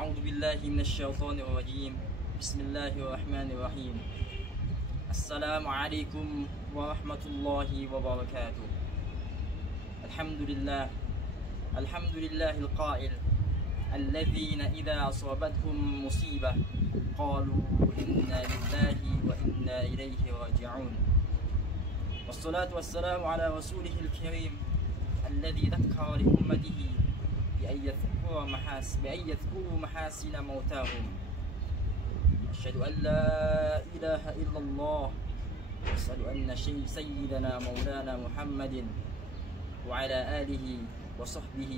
أعوذ بالله من الشيطان الرجيم. بسم الله الرحمن الرحيم. السلام عليكم ورحمة الله وبركاته. الحمد لله القائل الذين إذا أصابتهم مصيبة قالوا إنا لله وإنا إليه راجعون. والصلاة والسلام على رسوله الكريم الذي ذكر لأمته بأن يذكروا محاسن موتاهم. أشهد أن لا إله إلا الله وأشهد أن سيدنا مولانا محمد وعلى آله وصحبه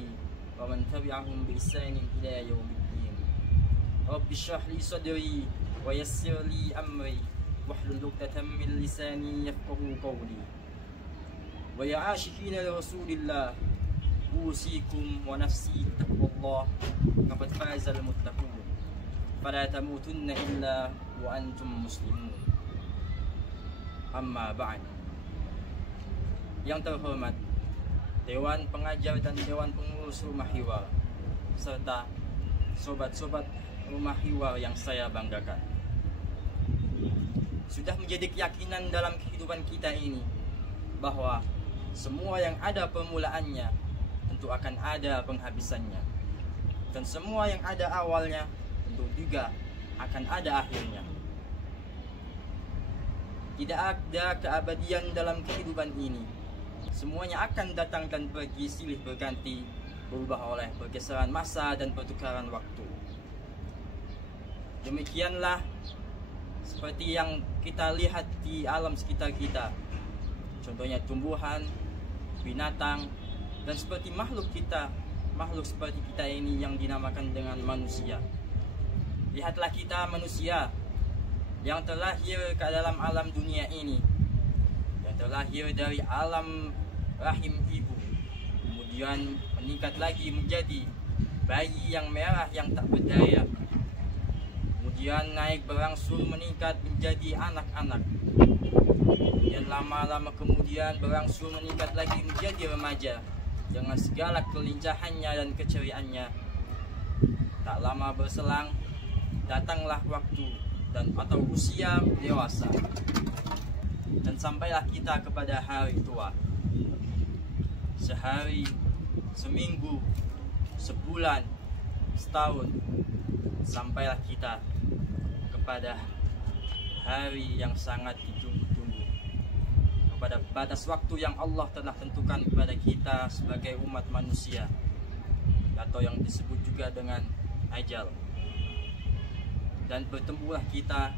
ومن تبعهم بإحسان إلى يوم الدين. رب اشرح لي صدري ويسر لي أمري واحلل عقدة من لساني يفقهوا قولي. ويا عاشقين لرسول الله أوصيكم ونفسي بتقوى الله فقد فاز المتقون فلا تموتن إلا وأنتم مسلمون. Amma ba'd. Yang terhormat Dewan Pengajar dan Dewan Pengurus Rumah Hiwar serta sobat-sobat Rumah Hiwar yang saya banggakan. Sudah menjadi keyakinan dalam kehidupan kita ini bahwa semua yang ada permulaannya tentu akan ada penghabisannya, dan semua yang ada awalnya tentu juga akan ada akhirnya. Tidak ada keabadian dalam kehidupan ini. Semuanya akan datang dan pergi silih berganti, berubah oleh pergeseran masa dan pertukaran waktu. Demikianlah seperti yang kita lihat di alam sekitar kita. Contohnya tumbuhan, binatang, dan seperti makhluk seperti kita ini yang dinamakan dengan manusia. Lihatlah kita manusia yang terlahir ke dalam alam dunia ini, yang terlahir dari alam rahim ibu, kemudian meningkat lagi menjadi bayi yang merah yang tak berdaya, kemudian naik berangsur meningkat menjadi anak-anak, kemudian lama-lama kemudian berangsur meningkat lagi menjadi remaja dengan segala kelincahannya dan keceriaannya. Tak lama berselang, datanglah waktu atau usia dewasa, dan sampailah kita kepada hari tua. Sehari, seminggu, sebulan, setahun, sampailah kita kepada hari yang sangat ditunggu-tunggu, kepada batas waktu yang Allah telah tentukan kepada kita sebagai umat manusia, atau yang disebut juga dengan ajal. Dan bertempulah kita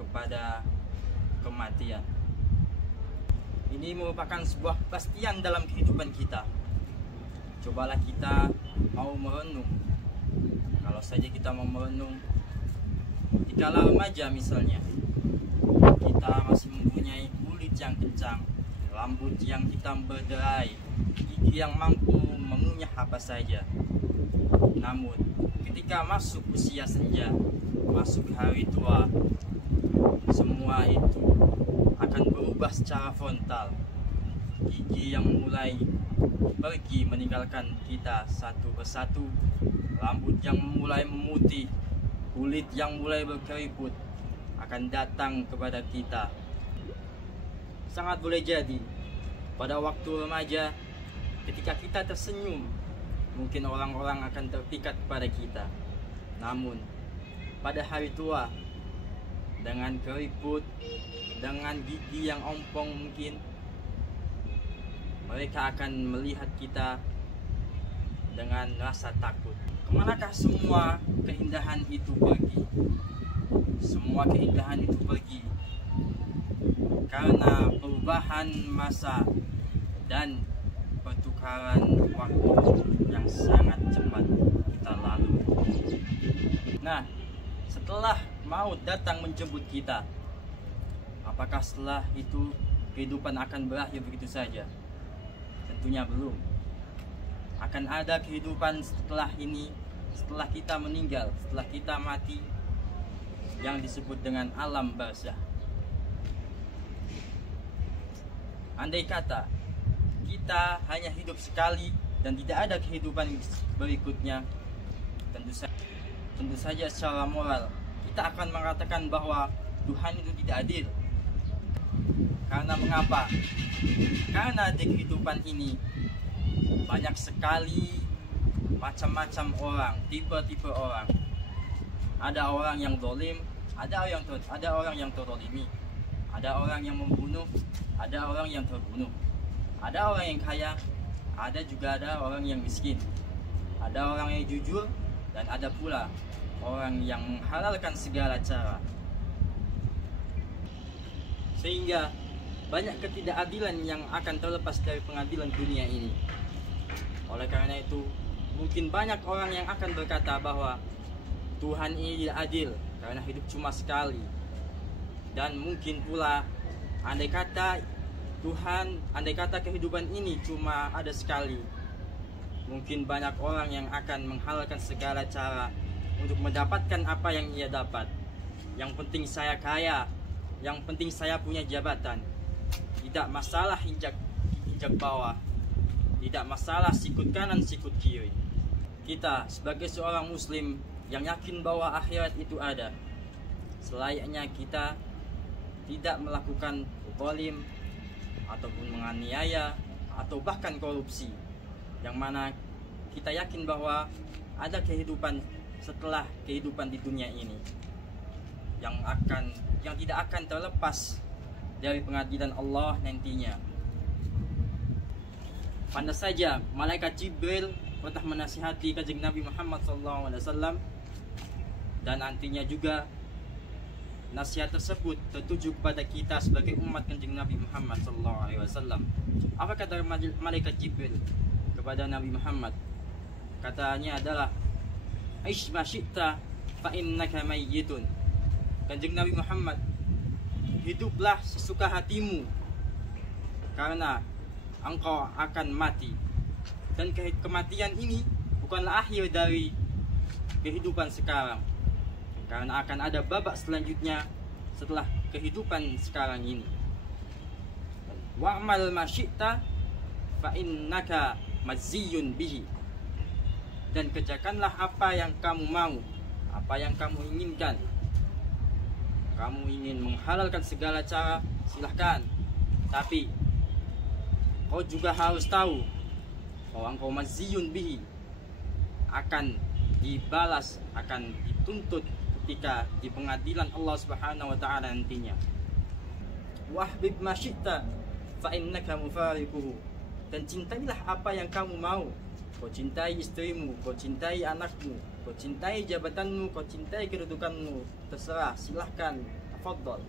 kepada kematian. Ini merupakan sebuah kepastian dalam kehidupan kita. Cobalah kita mau merenung. Kalau saja kita mau merenung, dikala remaja misalnya, kita masih mempunyai kulit yang kencang, rambut yang hitam berderai, gigi yang mampu mengunyah apa saja. Namun ketika masuk usia senja, masuk hari tua, semua itu akan berubah secara frontal. Gigi yang mulai pergi meninggalkan kita satu persatu, rambut yang mulai memutih, kulit yang mulai berkeriput akan datang kepada kita. Sangat boleh jadi pada waktu remaja, ketika kita tersenyum, mungkin orang-orang akan terpikat kepada kita. Namun pada hari tua, dengan keriput, dengan gigi yang ompong mungkin, mereka akan melihat kita dengan rasa takut. Kemanakah semua keindahan itu pergi? Semua keindahan itu pergi karena perubahan masa dan pertukaran waktu yang sangat cepat kita lalui. Nah, setelah maut datang menjemput kita, apakah setelah itu kehidupan akan berakhir begitu saja? Tentunya belum. Akan ada kehidupan setelah ini, setelah kita meninggal, setelah kita mati, yang disebut dengan alam barzakh. Andai kata kita hanya hidup sekali dan tidak ada kehidupan berikutnya, tentu saja tentu saja secara moral kita akan mengatakan bahwa Tuhan itu tidak adil. Karena mengapa? Karena di kehidupan ini banyak sekali macam-macam orang, tipe-tipe orang. Ada orang yang zalim, ada orang yang terzalimi, ada orang yang membunuh, ada orang yang terbunuh, ada orang yang kaya, ada orang yang miskin, ada orang yang jujur, dan ada pula orang yang menghalalkan segala cara. Sehingga banyak ketidakadilan yang akan terlepas dari pengadilan dunia ini. Oleh karena itu, mungkin banyak orang yang akan berkata bahwa Tuhan ini tidak adil karena hidup cuma sekali. Dan mungkin pula andai kata kehidupan ini cuma ada sekali, mungkin banyak orang yang akan menghalalkan segala cara untuk mendapatkan apa yang ia dapat. Yang penting saya kaya, yang penting saya punya jabatan. Tidak masalah injak bawah, tidak masalah sikut kanan sikut kiri. Kita sebagai seorang muslim yang yakin bahwa akhirat itu ada, selayaknya kita tidak melakukan zalim ataupun menganiaya atau bahkan korupsi, yang mana kita yakin bahwa ada kehidupan setelah kehidupan di dunia ini yang tidak akan terlepas dari pengadilan Allah nantinya. Pantas saja malaikat Jibril pernah menasihati kanjeng Nabi Muhammad SAW, dan nantinya juga nasihat tersebut tertuju kepada kita sebagai umat kanjeng Nabi Muhammad SAW. Apa kata malaikat Jibril kepada Nabi Muhammad? Katanya adalah, "Aish ma syi'ta fa innaka mayyitun." Kanjeng Nabi Muhammad, hiduplah sesuka hatimu karena engkau akan mati. Dan kematian ini bukanlah akhir dari kehidupan sekarang, karena akan ada babak selanjutnya setelah kehidupan sekarang ini. Wa'mal ma syi'ta fa innaka majziyun bihi. Dan kerjakanlah apa yang kamu mau, apa yang kamu inginkan. Kamu ingin menghalalkan segala cara, silahkan. Tapi kau juga harus tahu bahwa engkau majziyun bihi, akan dibalas, akan dituntut ketika di pengadilan Allah Subhanahu wa taala nantinya. Wahbib ma syi'ta fa innaka mufariquhu. Dan cintailah apa yang kamu mau. Kau cintai istrimu, kau cintai anakmu, kau cintai jabatanmu, kau cintai kedudukanmu, terserah, silahkan, tafadhol.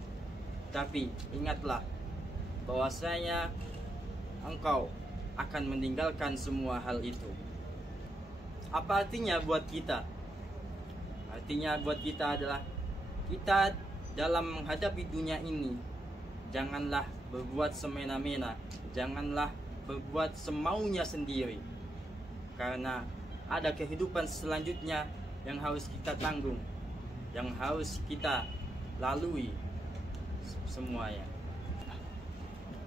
Tapi ingatlah bahwasanya engkau akan meninggalkan semua hal itu. Apa artinya buat kita? Artinya buat kita adalah kita dalam menghadapi dunia ini, janganlah berbuat semena-mena, janganlah berbuat semaunya sendiri, karena ada kehidupan selanjutnya yang harus kita tanggung, yang harus kita lalui semuanya.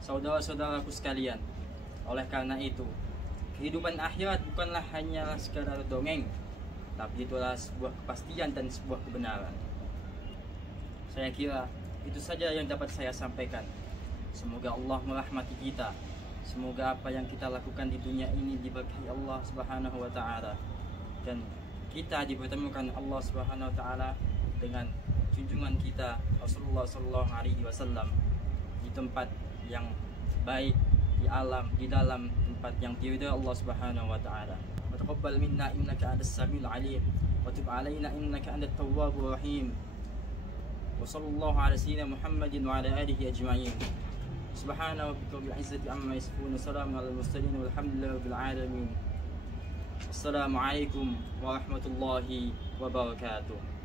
Saudara-saudaraku sekalian, oleh karena itu, kehidupan akhirat bukanlah hanya sekadar dongeng, tapi itulah sebuah kepastian dan sebuah kebenaran. Saya kira itu saja yang dapat saya sampaikan. Semoga Allah merahmati kita. Semoga apa yang kita lakukan di dunia ini diberkahi Allah Subhanahu wa taala, dan kita dipertemukan Allah Subhanahu wa taala dengan junjungan kita Rasulullah sallallahu alaihi wasallam di tempat yang baik, di dalam tempat yang diridhai Allah Subhanahu wa taala. Wa taqabbal minna innaka antas samiul alim wa tub alaina innaka antat tawwabur rahim. Wa sallallahu ala sayyidina Muhammadin wa ala alihi ajma'in. Subhana rabbika bil izzati amma yasifun, salamun alal mursalin walhamdulillahi rabbil alamin. Assalamualaikum warahmatullahi wabarakatuh.